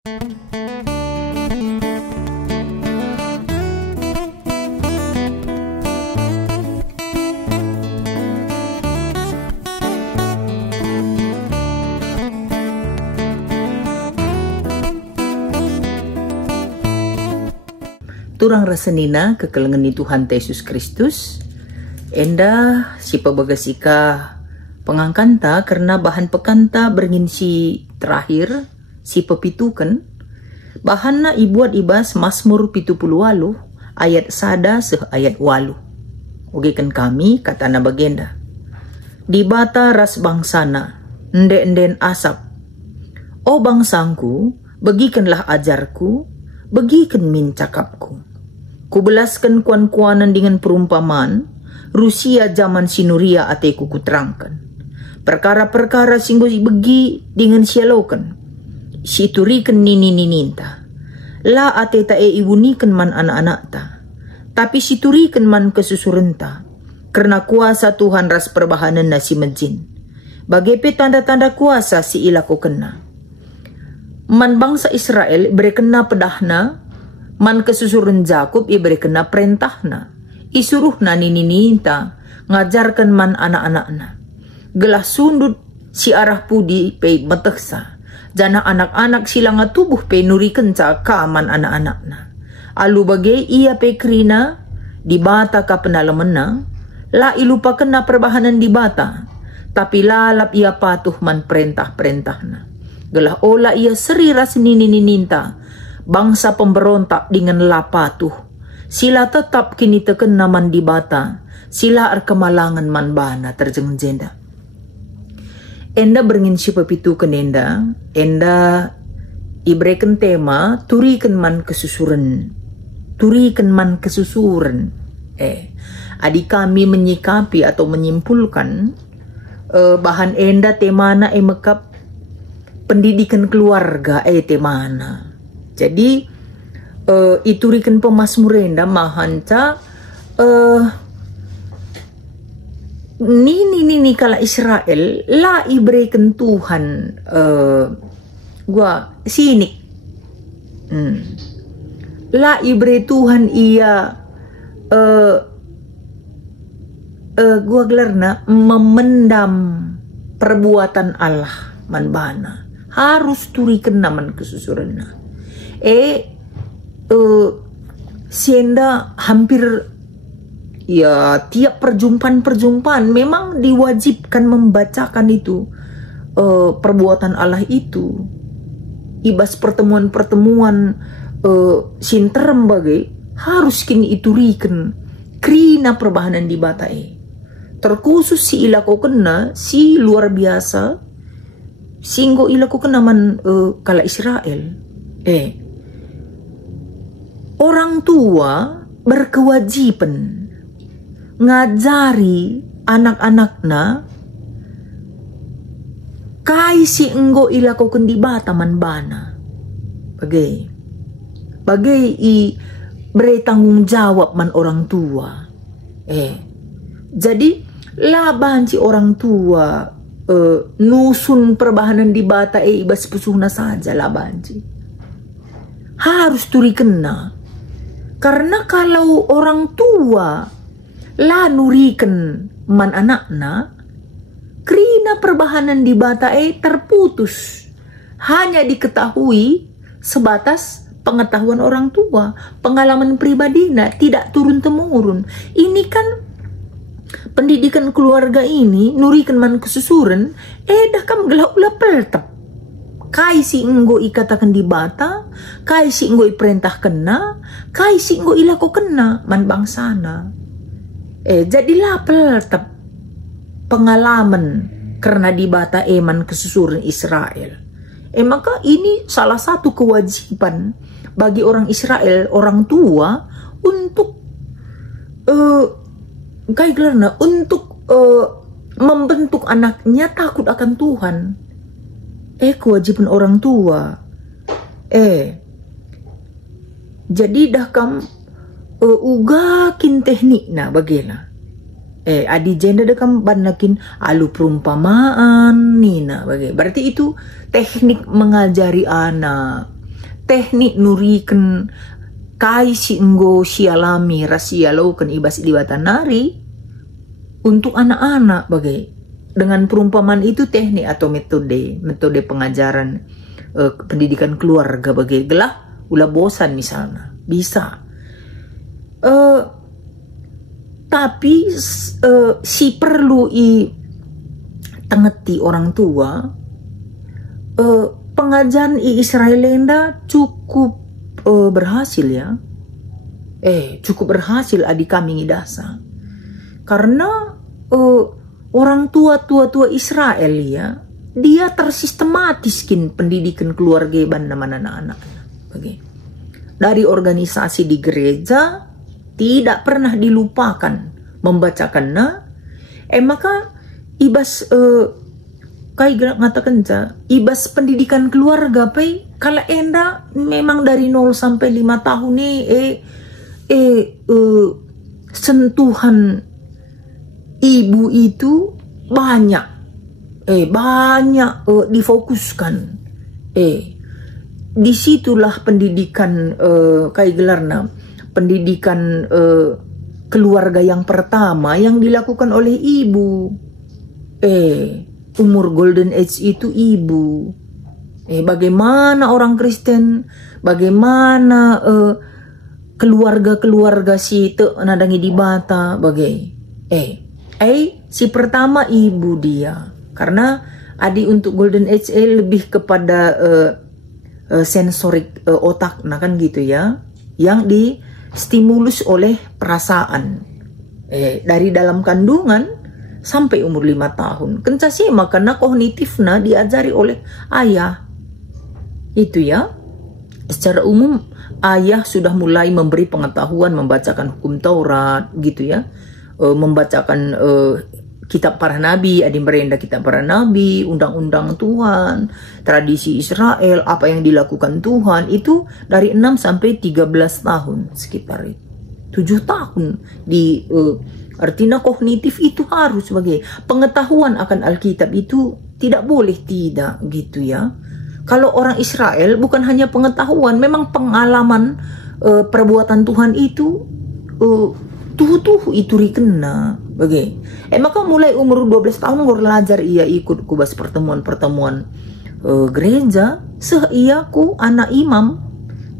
Turang rasanina kekelengan Tuhan Yesus Kristus. Enda si pabagasika pengangkanta karena bahan pekanta beringin si terakhir si pepitukan. Bahanna ibuat ibas Mazmur 78 ayat sada seh ayat 8. Ogekan kami katana bagenda. Di bata ras bangsana ende-enden asap. O bangsangku, begikanlah ajarku, begikan min cakapku. Kubelaskan kuan-kuanan dengan perumpamaan, Rusia zaman sinuria ateku kuterangkan. Perkara-perkara singgo begi dengan sialokan. Siturikan nini-nininta. La ate tae ibunikan man anak-anak ta. Tapi siturikan man kesusurenta. Karena kuasa Tuhan ras perbahanan na si menjin. Bagepe tanda-tanda kuasa si ilako kena. Man bangsa Israel berekena pedahna. Man kesusuran Jakub iberi kena perintahna. Isuruh na nininta ngajarkan man anak-anakna. Gelah sundut si arah pudi pe meteksa. Jana anak-anak silang tubuh pe nuri kenca ka man anak-anakna. Alu bagai ia pe krina di bata ka penalemena. La ilupa kena perbahanan di bata. Tapi lalap ia patuh man perintah-perintahna. Gelah ola ia seri ras nininta. Bangsa pemberontak dengan lapatuh. Sila tetap kini teken naman di bata. Sila kemalangan man bana terjeng jenda. Enda beringin si pepitukan enda. Enda ibreken tema turiken man kesusuren. Turiken man kesusuren. Adik kami menyikapi atau menyimpulkan bahan enda temana mekap pendidikan keluarga temana. Jadi iturikan pemasmurenda mahanca nini kala Israel la ibreken Tuhan gua sinik la ibre Tuhan ia gua gelarna memendam perbuatan Allah manbana harus turikan naman kesusurenna. Sienda hampir ya tiap perjumpaan memang diwajibkan membacakan itu perbuatan Allah itu. Ibas pertemuan-pertemuan sinterem bagai harus kini iturikan krina perbahanan di batae. Terkhusus si ilako kena si luar biasa singgo ilako kena man kala Israel. Orang tua berkewajiban ngajari anak-anakna kai si enggo ilakokan di bata man bana. Bagai i bertanggung jawab man orang tua. Jadi laban si orang tua nusun perbahanan di bata ibas pusuhna saja laban si. Harus turi kena. Karena kalau orang tua la nuriken man anakna, krina perbahanan di batae terputus. Hanya diketahui sebatas pengetahuan orang tua, pengalaman pribadinya tidak turun-temurun. Ini kan pendidikan keluarga ini nuriken man kesusuren, dah kam gelau ulah peltep. Kai si enggo ikatakan di bata, kai si enggo iperintah kena, kai si enggo ilako kena man bangsana. Jadilah peltep pengalaman karena di bata man kesusuran Israel. Maka ini salah satu kewajiban bagi orang Israel, orang tua untuk membentuk anaknya takut akan Tuhan. Kewajiban orang tua. Jadi dah kam ugakin teknik na bagela. Adi jenda dah kam banakin alu perumpamaan nina bagai. Berarti itu teknik mengajari anak. teknik nuriken kai si enggo si alami rasia laukan ibas liwatan nari untuk anak-anak bagai dengan perumpamaan itu teknik atau metode pengajaran pendidikan keluarga bagai gelah ulah bosan misalnya bisa tapi si perlu tengeti orang tua pengajaran Israelenda cukup berhasil ya cukup berhasil adik kami ngidasa karena orang tua Israel ya dia tersistematiskin pendidikan keluarga mana anak-anak dari organisasi di gereja tidak pernah dilupakan membacakannya maka ibas kayak ngatakan ibas pendidikan keluarga kalau enda memang dari 0 sampai 5 tahun sentuhan ibu itu banyak difokuskan disitulah pendidikan kayak gelarna pendidikan keluarga yang pertama yang dilakukan oleh ibu umur golden age itu ibu bagaimana orang Kristen bagaimana keluarga si nadangi di bata si pertama ibu dia karena adi untuk golden age lebih kepada sensorik otak nah kan gitu ya yang distimulus oleh perasaan dari dalam kandungan sampai umur 5 tahun kenca sih makanya kognitifnya diajari oleh ayah itu ya secara umum ayah sudah mulai memberi pengetahuan membacakan hukum Taurat gitu ya membacakan kitab para nabi, adim berenda kitab para nabi, undang-undang Tuhan, tradisi Israel, apa yang dilakukan Tuhan itu dari 6 sampai 13 tahun sekitar 7 tahun di artinya kognitif itu harus sebagai pengetahuan akan Alkitab itu tidak boleh tidak gitu ya. Kalau orang Israel bukan hanya pengetahuan, memang pengalaman perbuatan Tuhan itu tuh itu rikena bagai maka mulai umur 12 tahun gue belajar ia ikut kubas pertemuan gereja ia ku anak imam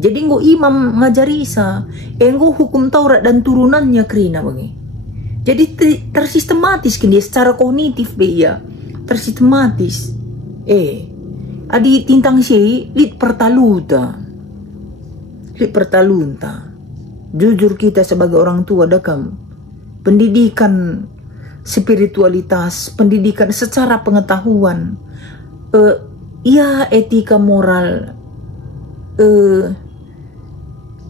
jadi gue imam ngajari isa gue hukum Taurat dan turunannya kerina bagai jadi tersistematis dia secara kognitif ia tersistematis adi tintang si lit pertalunta jujur kita sebagai orang tua dakam pendidikan spiritualitas pendidikan secara pengetahuan ya etika moral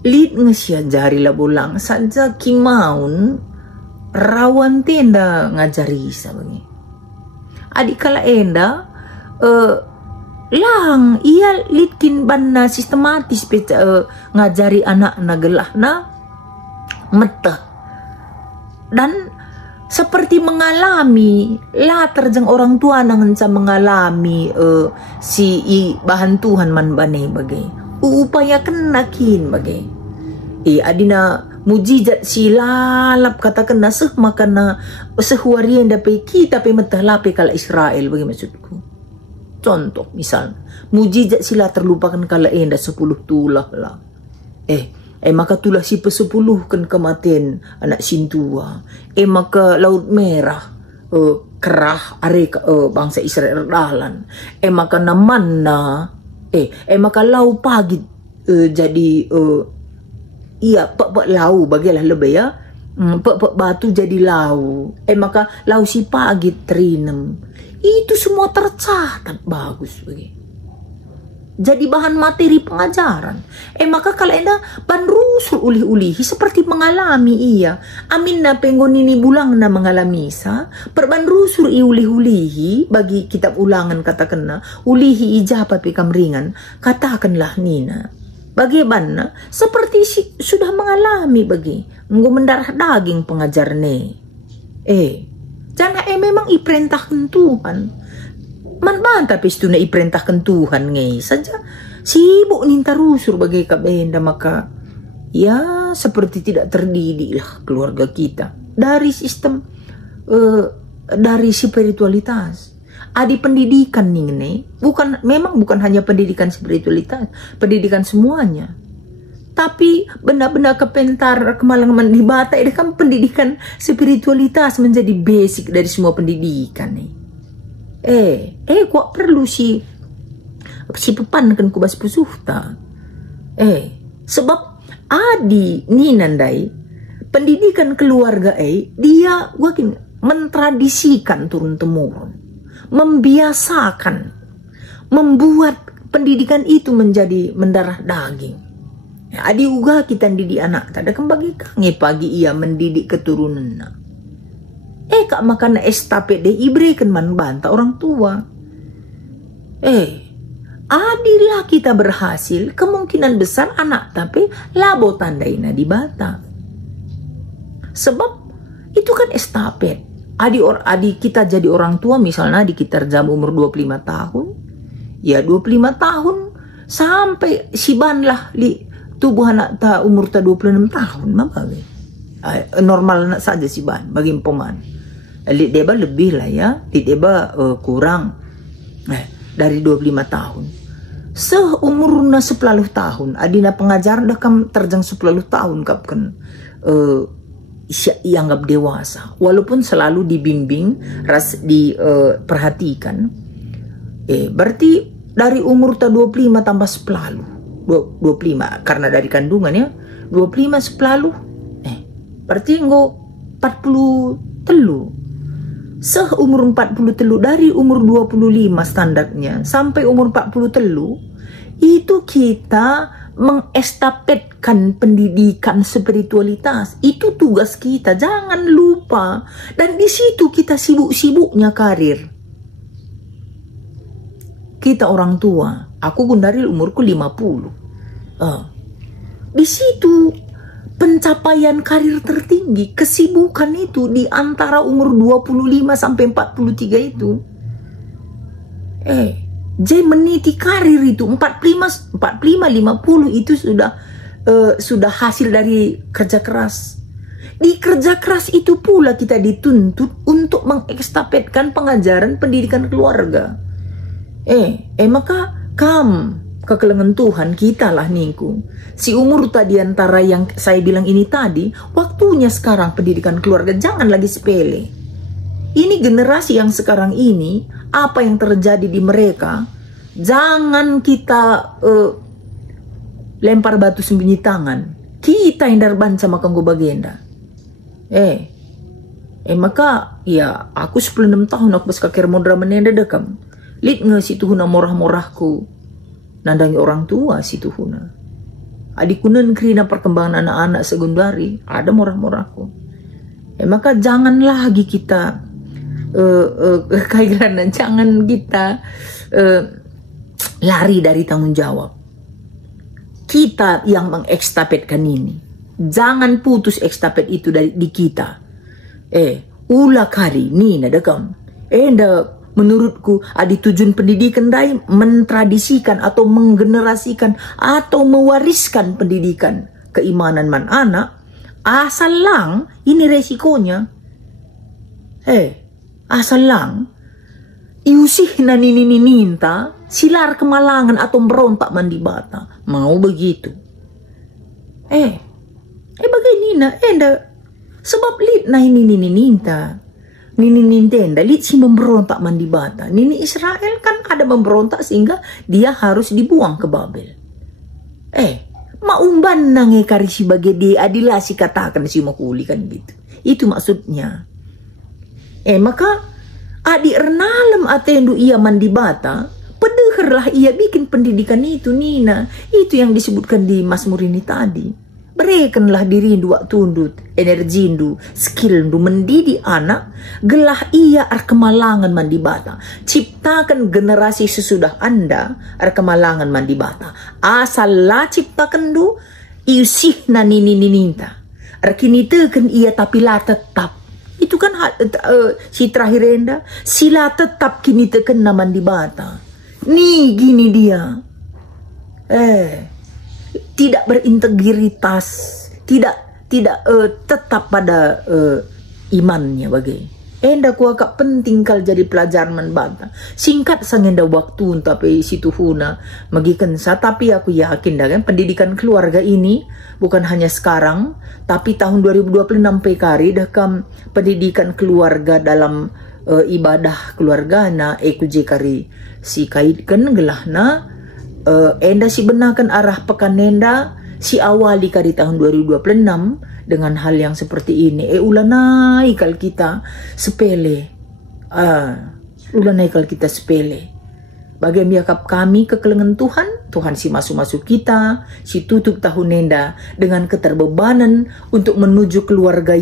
lid ngesiajari lah bulang saja kimaun rawan tenda ngajari sabagi adik kala enda lang ia litkin banna sistematis ngajari anak nagelah na metah dan seperti mengalami lah terjang orang tua nangenca mengalami si bahan Tuhan man bane bagai upaya kenakin bagai adina mujizat silalap katakan naseh makana sehuarian dapat kita pe metah lape kala Israel bagai maksudku contoh misal mujizat sila terlupakan kala enda 10 tulah lah maka tulah si pe-10 kan kematian anak sintua maka laut merah kerah are bangsa Israel dalan maka namanna maka lau pagi jadi iya pe lau bagilah lebih ya pe batu jadi lau maka lau si pagi trinem itu semua tercatat bagus bagi jadi bahan materi pengajaran maka kalau enda ban rusul ulih-ulihi seperti mengalami ia amin na penggonini bulang na mengalami sa perban rusul ulih-ulihi bagi kitab ulangan katakanlah ulihi ijapa pe kamringan katakanlah nina bagaimana seperti sudah mengalami bagi nggo mendarah daging pengajarne jangan memang iperintahkan Tuhan man tapi itu na iperintahkan Tuhan saja sibuk ninta rusur bagi kabenda, maka ya seperti tidak terdidik lah keluarga kita dari sistem dari spiritualitas. Adi pendidikan nih, memang bukan hanya pendidikan spiritualitas, pendidikan semuanya. Tapi benda-benda kepentar kemalangan di bata ini kan pendidikan spiritualitas menjadi basic dari semua pendidikan nih. Kok perlu si pepan kan kubas pusuhta. Sebab adi ni nandai pendidikan keluarga dia mentradisikan turun temurun, membiasakan, membuat pendidikan itu menjadi mendarah daging. Adi uga kita didik anak tak ada kembali kange pagi ia mendidik keturunan. Kak makan estafet deh ibrekan man banta orang tua. Adilah kita berhasil, kemungkinan besar anak tapi labo tandaina di bata. Sebab itu kan estafet. Adi kita jadi orang tua misalnya di kita jam umur 25 tahun. Ya 25 tahun sampai si ban lah di tubuh anak ta umur ta 26 tahun mabagi. Normal anak saja si ban bagi peman. Lit deba lebih lah ya, lit deba kurang dari 25 tahun. Seumurna 10 tahun, adina pengajaran dah kam terjang 10 tahun kap kan ianggap dewasa, walaupun selalu dibimbing, diperhatikan. Berarti dari umur ta 25 tambah 10. 25 karena dari kandungan ya 25 berarti nggo 40 telu seumur 40 telu dari umur 25 standarnya sampai umur 40 telu itu kita mengestafetkan pendidikan spiritualitas. Itu tugas kita, jangan lupa. Dan di situ kita sibuk-sibuknya karir. Kita orang tua, aku pun dari umurku 50. Di situ pencapaian karir tertinggi, kesibukan itu di antara umur 25 sampai 43 itu. Meniti karir itu 45 50 itu sudah hasil dari kerja keras. Di kerja keras itu pula kita dituntut untuk mengekstafetkan pengajaran pendidikan keluarga. Maka kekelengan Tuhan kita lah niku. Si umur tadi antara yang saya bilang ini tadi, waktunya sekarang pendidikan keluarga jangan lagi sepele. Ini generasi yang sekarang ini, apa yang terjadi di mereka, jangan kita lempar batu sembunyi tangan. Kita yang darban sama kanggo bagenda. Maka ya aku 16 tahun aku kakir modra menenda dekam. Lit nge si tuhuna morah-morahku nandangi orang tua si tuhuna. Adikunan kerina perkembangan anak-anak sekundari ada morah-morahku. Maka jangan lagi kita jangan kita lari dari tanggung jawab. Kita yang mengekstafetkan ini. Jangan putus ekstafet itu di kita. Ulah kali nina dekam. Menurutku adi tujuan pendidikan dai mentradisikan atau menggenerasikan atau mewariskan pendidikan keimanan man anak. Asal lang ini resikonya. Asal lang iusih na nininta silar kemalangan atau berontak mandi bata. Mau begitu. Begini na sebab lit na ini nininta. Nini Nintendo lit si memberontak mandi bata. Nini Israel kan ada memberontak sehingga dia harus dibuang ke Babel. Maumban nange karisi bagi dia adilah si katakan si makuli kan gitu. Itu maksudnya. Maka adik renalem atendu ia mandi bata. Pedeherlah ia bikin pendidikan itu Nina. Itu yang disebutkan di Mazmur ini tadi. Berikanlah diri dua tundut, energi ndu, skill ndu mendidik anak, gelah ia kemalangan mandi bata. Ciptakan generasi sesudah Anda kemalangan mandi bata. Asallah ciptakan ndu, isih na nininta. Kini teken ia tapi lah tetap. Itu kan si terakhir enda, sila tetap kini teken na mandi bata. Nih gini dia. tidak berintegritas, tidak tetap pada imannya bagai. Enda kuaka penting kal jadi pelajaran manbata. Singkat sangenda waktu tapi situ huna magikan sa, tapi aku yakin dah kan pendidikan keluarga ini bukan hanya sekarang, tapi tahun 2026 pekari dah kam pendidikan keluarga dalam ibadah keluarga na ekujekari si kaitkan gelahna enda si benakan arah pekan nenda si awali kari tahun 2026 dengan hal yang seperti ini. Ulanai kal kita sepele. Ulanai kal kita sepele. Bagaimana yakap kami kekelengan Tuhan si masuk-masuk kita, si tutup tahun nenda dengan keterbebanan untuk menuju keluarga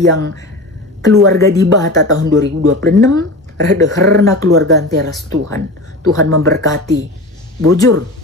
di bata tahun 2026, karena keluarga teras Tuhan. Tuhan memberkati. Bujur.